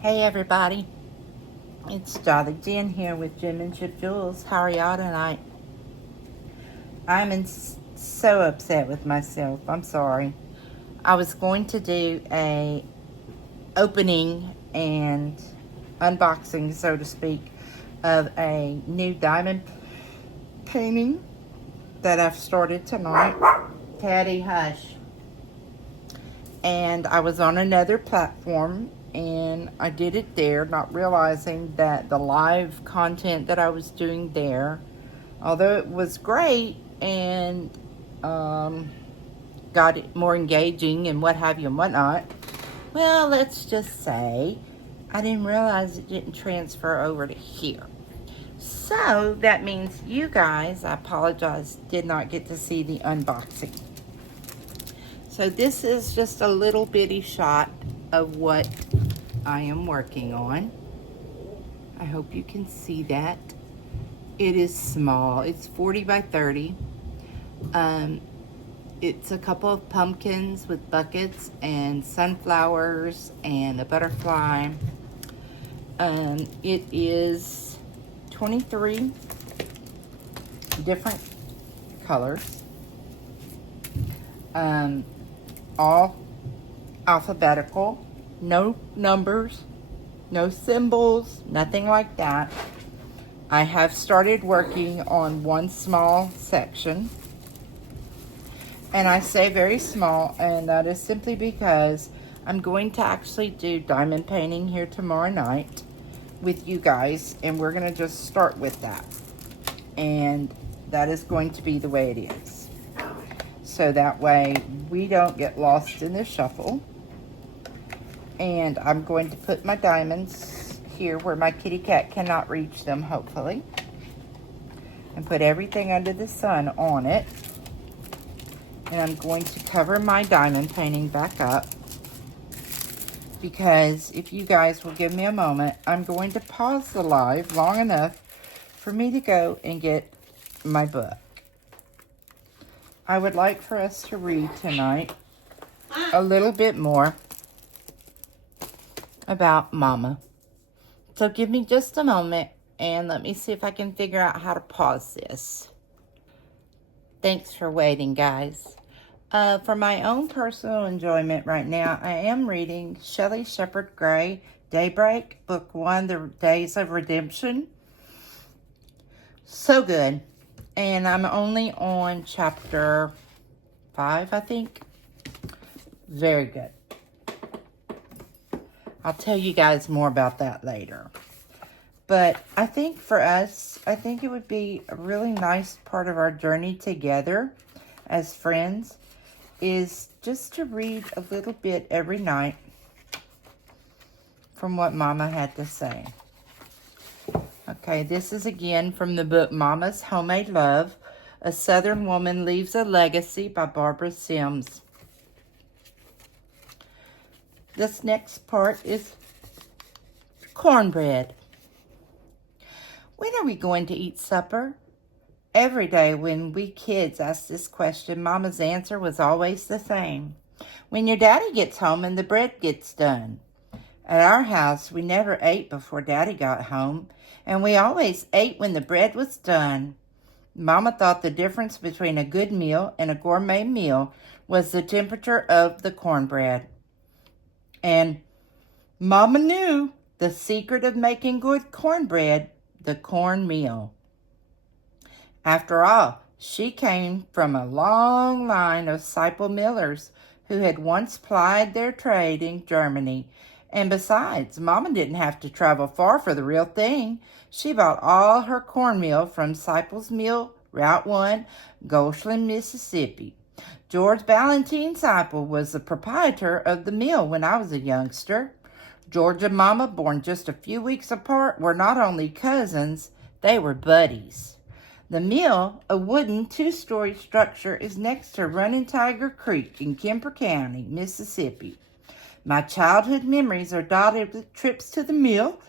Hey everybody, it's Jolly Jen here with JENN-Menship Jewels. How are y'all tonight? So upset with myself. I'm sorry. I was going to do a opening and unboxing, so to speak, of a new diamond painting that I've started tonight. Teddy, hush. And I was on another platform and I did it there, not realizing that the live content that I was doing there, although it was great and got it more engaging and what have you and whatnot, well, let's just say I didn't realize it didn't transfer over to here. So that means you guys, I apologize, did not get to see the unboxing. So this is just a little bitty shot of what I am working on. I hope you can see that. It is small. It's 40 by 30. It's a couple of pumpkins with buckets and sunflowers and a butterfly. It is 23 different colors. All alphabetical, no numbers, no symbols, nothing like that. I have started working on one small section, and I say very small, and that is simply because I'm going to actually do diamond painting here tomorrow night with you guys, and we're going to just start with that, and that is going to be the way it is. So that way we don't get lost in the shuffle. And I'm going to put my diamonds here where my kitty cat cannot reach them, hopefully. And put everything under the sun on it. And I'm going to cover my diamond painting back up. Because if you guys will give me a moment, I'm going to pause the live long enough for me to go and get my book. I would like for us to read tonight a little bit more about Mama. So give me just a moment and let me see if I can figure out how to pause this. Thanks for waiting, guys. For my own personal enjoyment right now, I am reading Shelley Shepherd Gray, Daybreak, Book 1, The Days of Redemption. So good. And I'm only on chapter 5, I think. Very good. I'll tell you guys more about that later. But I think for us, I think it would be a really nice part of our journey together as friends is just to read a little bit every night from what Mama had to say. Okay, this is again from the book Mama's Homemade Love. A Southern Woman Leaves a Legacy by Barbara Sims. This next part is cornbread. When are we going to eat supper? Every day when we kids asked this question, Mama's answer was always the same. When your daddy gets home and the bread gets done. At our house, we never ate before Daddy got home, and we always ate when the bread was done. Mama thought the difference between a good meal and a gourmet meal was the temperature of the cornbread. And Mama knew the secret of making good cornbread, the cornmeal. After all, she came from a long line of Seipel millers who had once plied their trade in Germany. And besides, Mama didn't have to travel far for the real thing. She bought all her cornmeal from Seipel's Mill, Route 1, Goshen, Mississippi. George Ballantine Seipel was the proprietor of the mill when I was a youngster. George and Mama, born just a few weeks apart, were not only cousins, they were buddies. The mill, a wooden two-story structure, is next to Running Tiger Creek in Kemper County, Mississippi. My childhood memories are dotted with trips to the mill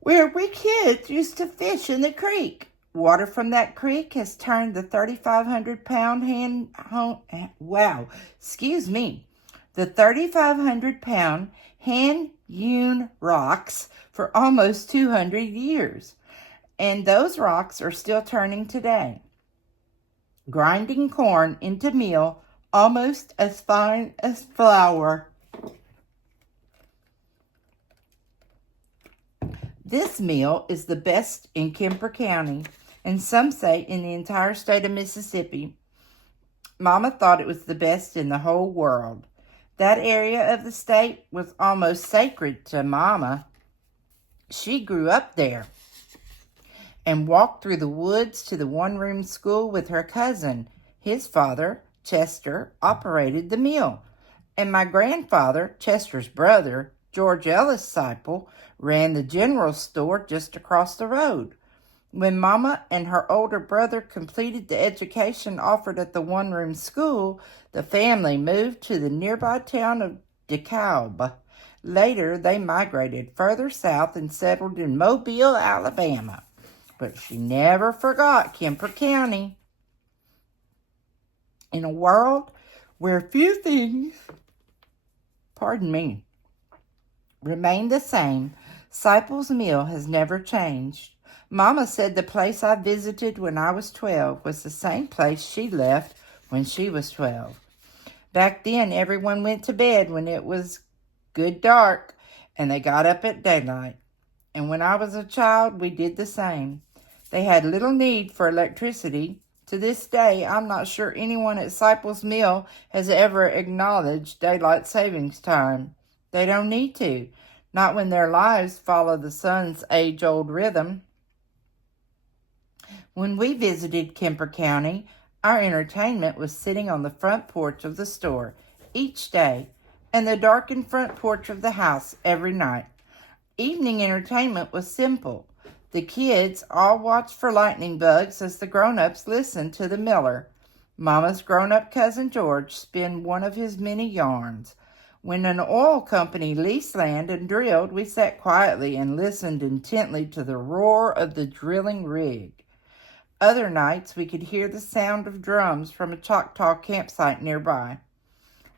where we kids used to fish in the creek. Water from that creek has turned the 3,500-pound the 3,500-pound hand-hewn rocks for almost 200 years. And those rocks are still turning today, grinding corn into meal almost as fine as flour. This meal is the best in Kemper County, and some say in the entire state of Mississippi. Mama thought it was the best in the whole world. That area of the state was almost sacred to Mama. She grew up there and walked through the woods to the one-room school with her cousin. His father, Chester, operated the mill, and my grandfather, Chester's brother, George Ellis Seipel, ran the general store just across the road. When Mama and her older brother completed the education offered at the one-room school, the family moved to the nearby town of DeKalb. Later, they migrated further south and settled in Mobile, Alabama. But she never forgot Kemper County. In a world where few things, remain the same, Seipel's Mill has never changed. Mama said the place I visited when I was 12 was the same place she left when she was 12. Back then, everyone went to bed when it was good dark, and they got up at daylight. And when I was a child, we did the same. They had little need for electricity. To this day, I'm not sure anyone at Seipel's Mill has ever acknowledged daylight savings time. They don't need to, not when their lives follow the sun's age-old rhythm. When we visited Kemper County, our entertainment was sitting on the front porch of the store each day and the darkened front porch of the house every night. Evening entertainment was simple. The kids all watched for lightning bugs as the grown-ups listened to the miller, Mama's grown-up cousin George, spin one of his many yarns. When an oil company leased land and drilled, we sat quietly and listened intently to the roar of the drilling rig. Other nights, we could hear the sound of drums from a Choctaw campsite nearby.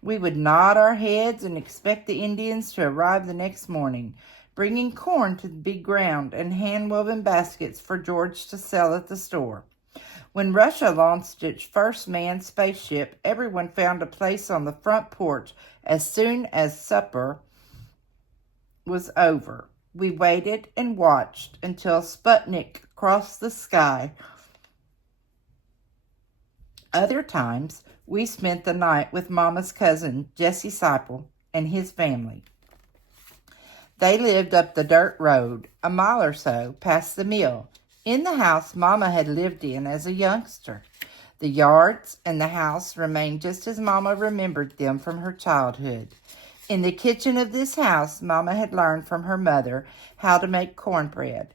We would nod our heads and expect the Indians to arrive the next morning, bringing corn to be ground and hand-woven baskets for George to sell at the store. When Russia launched its first manned spaceship, everyone found a place on the front porch as soon as supper was over. We waited and watched until Sputnik crossed the sky. Other times, we spent the night with Mama's cousin, Jesse Seipel, and his family. They lived up the dirt road, a mile or so past the mill, in the house Mama had lived in as a youngster. The yards and the house remained just as Mama remembered them from her childhood. In the kitchen of this house, Mama had learned from her mother how to make cornbread.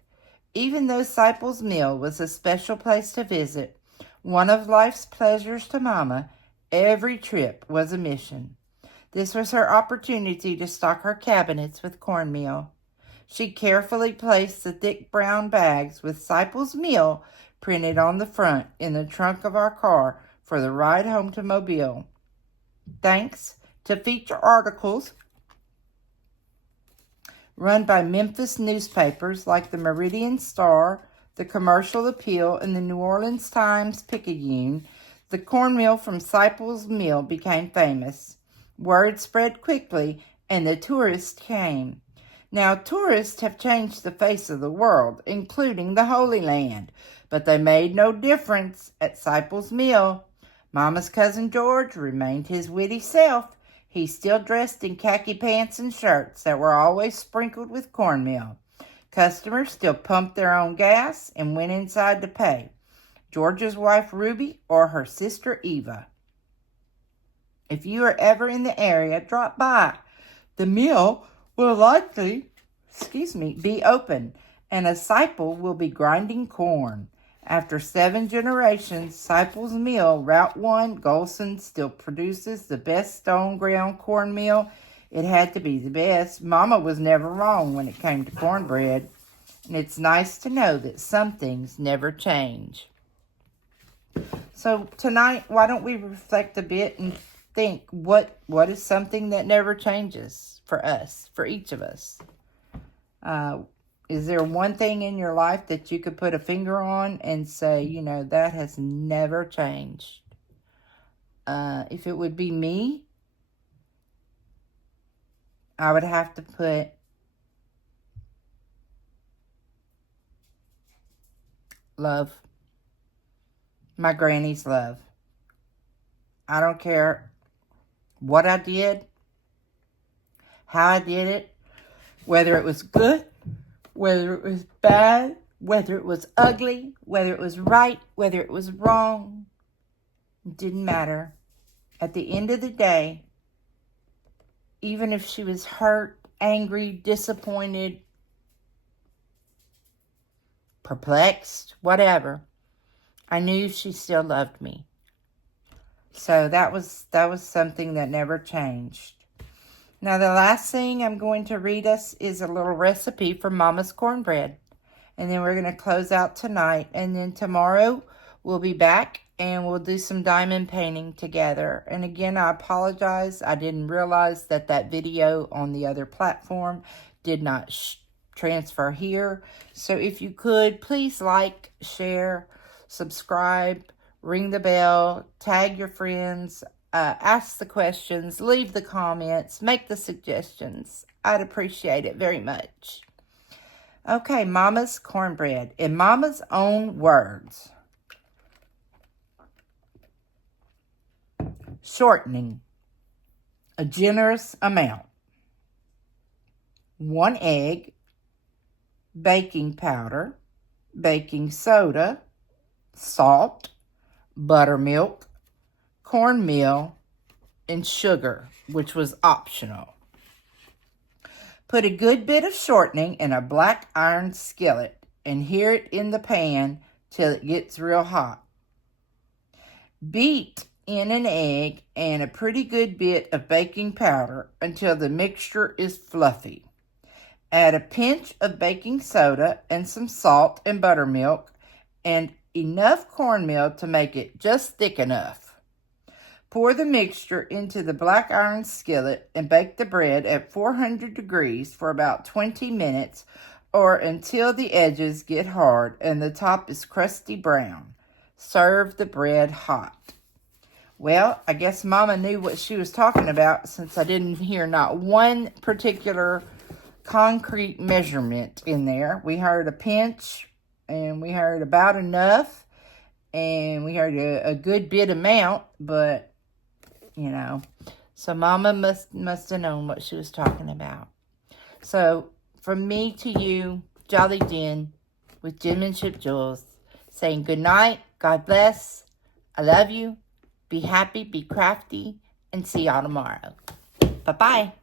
Even though Seipel's Mill was a special place to visit, one of life's pleasures to Mama, every trip was a mission. This was her opportunity to stock her cabinets with cornmeal. She carefully placed the thick brown bags with Seipel's Mill printed on the front in the trunk of our car for the ride home to Mobile. Thanks to feature articles run by Memphis newspapers like the Meridian Star, the Commercial Appeal, and the New Orleans Times-Picayune, the cornmeal from Seipel's Mill became famous. Word spread quickly, and the tourists came. Now, tourists have changed the face of the world, including the Holy Land, but they made no difference at Seipel's Mill. Mama's cousin George remained his witty self. He still dressed in khaki pants and shirts that were always sprinkled with cornmeal. Customers still pumped their own gas and went inside to pay. George's wife Ruby or her sister Eva. If you are ever in the area, drop by. The mill will likely, be open, and a Seipel will be grinding corn. After 7 generations, Seipel's Mill, Route 1, Golson, still produces the best stone ground cornmeal. It had to be the best. Mama was never wrong when it came to cornbread. And it's nice to know that some things never change. So tonight, why don't we reflect a bit and think, what is something that never changes for us, for each of us? Is there one thing in your life that you could put a finger on and say, you know, that has never changed? If it would be me, I would have to put love. My granny's love. I don't care what I did, how I did it, whether it was good, whether it was bad, whether it was ugly, whether it was right, whether it was wrong. It didn't matter. At the end of the day, even if she was hurt, angry, disappointed, perplexed, whatever, I knew she still loved me. So that was something that never changed. Now the last thing I'm going to read us is a little recipe for Mama's cornbread. And then we're going to close out tonight. And then tomorrow we'll be back and we'll do some diamond painting together. And again, I apologize. I didn't realize that video on the other platform did not transfer here. So if you could, please like, share, subscribe, ring the bell, tag your friends, ask the questions, leave the comments, make the suggestions. I'd appreciate it very much. Okay, Mama's cornbread. In Mama's own words. Shortening. A generous amount. 1 egg. Baking powder. Baking soda. Salt. Buttermilk. Cornmeal. And sugar, which was optional. Put a good bit of shortening in a black iron skillet and heat it in the pan till it gets real hot. Beat in an egg and a pretty good bit of baking powder until the mixture is fluffy. Add a pinch of baking soda and some salt and buttermilk and enough cornmeal to make it just thick enough. Pour the mixture into the black iron skillet and bake the bread at 400 degrees for about 20 minutes or until the edges get hard and the top is crusty brown. Serve the bread hot. Well, I guess Mama knew what she was talking about since I didn't hear not one particular concrete measurement in there. We heard a pinch and we heard about enough and we heard a good bit amount, but you know, so Mama must have known what she was talking about. So, from me to you, Jolly Jen, with JENN-Menship Jewels, saying good night, God bless, I love you, be happy, be crafty, and see y'all tomorrow. Bye-bye.